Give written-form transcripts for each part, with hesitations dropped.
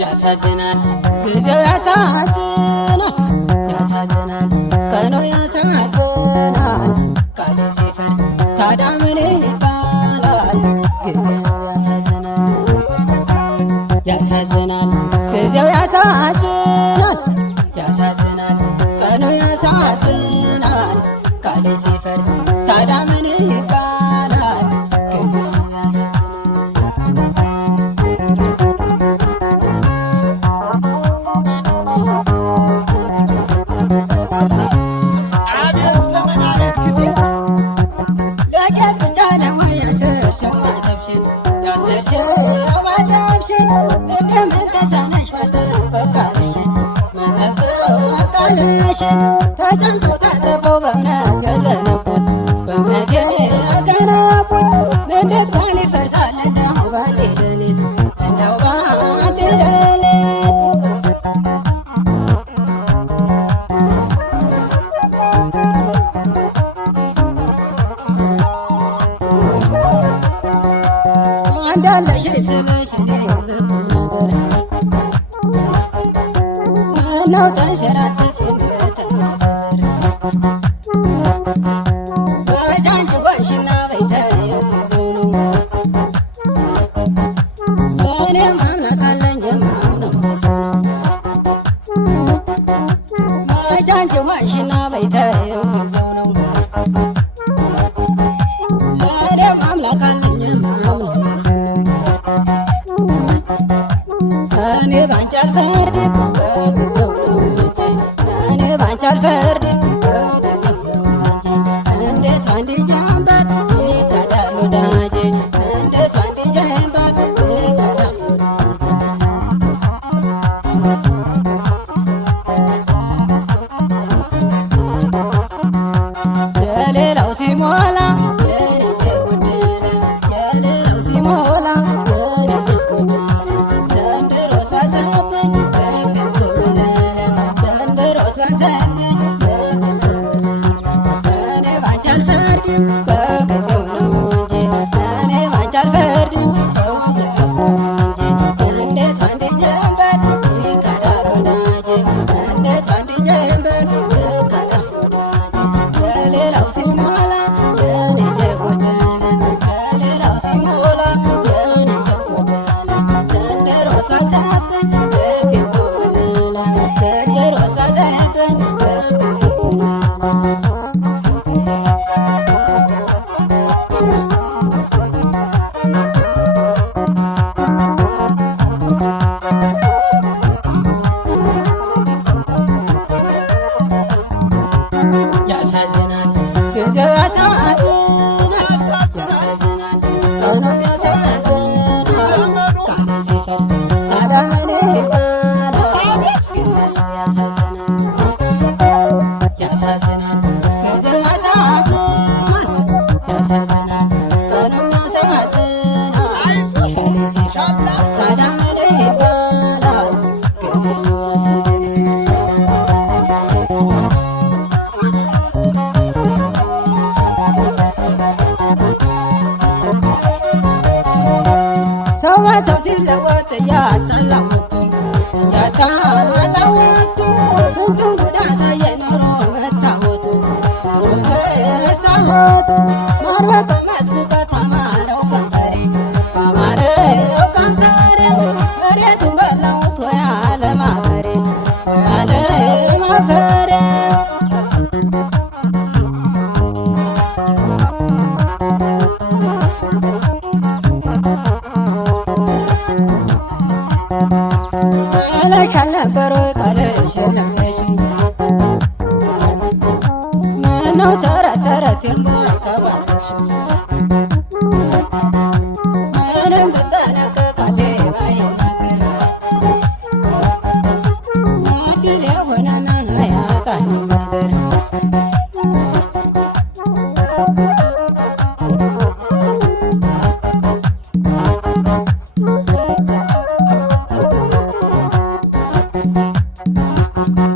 ያሳዝናል ጊዜው ያሳዝናል ያሳዝናል ቀኑ ያሳዝናል ቃሌ ሲፈርስ ታዲያ ምን ይባላል ጊዜው ያሳዝናል ያሳዝናል ጊዜው ያሳዝናል ያሳዝናል ቀኑ ያሳዝናል ቃሌ ሲፈርስ ታዲያ ምን ይባላል ጊዜው ተጨንቆ ታጥበው በእምነት የገነቡት በእምነት የገነቡት እንዴት ቃል ይፈርሳል እንደው በአንድ ሌሊት እንደው በአንድ ሌሊት አንዳለሽ ስምሽ ነው ተንሸራተች በጃንጅ ጓሽና በይተየው እኔም አምላክ አለኝ የማምነው ብዙ በጃንጅ ጓሽና በይተየው ጊዜው ነው እኔም አምላክ አለኝ የማምነው ብዙ እኔ ባንቺ አልፈርድም በጊዜው አልፈርድም በጊዜው እንጂ እንዴት ባንድ ጀንበር ይከዳል ወዳጄ እንዴት ባንድ ጀንበር ይከዳል ወዳጄ የሌላው ሲሞላ የኔ ጎደለ የሌላው ሲሞላ የኔ ጎደለ ዘንድሮስ ባሰብኝ ዘንድሮስ ባሰብኝ በጊዜው ነው እንጂ እኔ ባንቺ አልፈርድም በጊዜው ነው እንጂ እንዴት ባንድ ጀንበር ይከዳል ወዳጄ እንዴት ባንድ ጀንበር ይከዳል ወዳጄ የሌላው ሲሞላ የኔ ጎደለ የሌላው ሲሞላ የኔ ጎደለ ዘንድሮስ ባሰብኝ ልቤ ኮበለለ ዘንድሮስ ባሰብኝ ያሳዝናል ጊዜው ያሳዝናል ያሳዝናል ቀኑ ያሳዝናል ቃሌ ሲፈርስ ታዲያ ምን ይባላል ጊዜው ያሳዝናል ያሳዝናል ጊዜው ያሳዝናል ያሳዝናል ቀኑ ያሳዝናል ቃሌ ሲፈርስ ታዲያ ምን ይባላል ጊዜው ያሳዝናል ሰው በሰው ሲለወጥ እያጣላወጡ ስንቱን ጉድ አሳየ ኖሮ መስታወቱ ማር በቀመስኩበት አማረው ከንፈሬ አማረው ከንፈሬ መሬቱን በላሁት ወይ አለማፈሬ ወይ አለማፈሬ ካልነበረ ቃልሽ የለምሽም ምነው ተረት ተረት የማይገባሽም ምንም ብጠነቀቅ አሌ ባይናገር እድል የሆነና ያጣኝ ነገር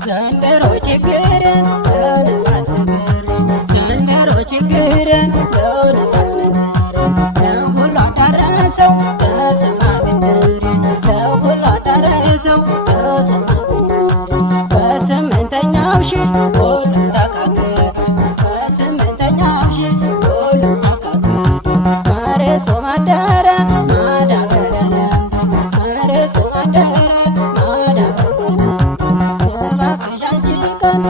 ዘንድሮ ችግርን ማስነገር ሺህ ሁሉም ተካክዶ በስምንተኛው ሺህ ሁሉም ተካክዶ መሬት ጾም አደረ አዳበረን መሬት ጾም አደረ አዳበረን እባክሽ አንቺ ቀን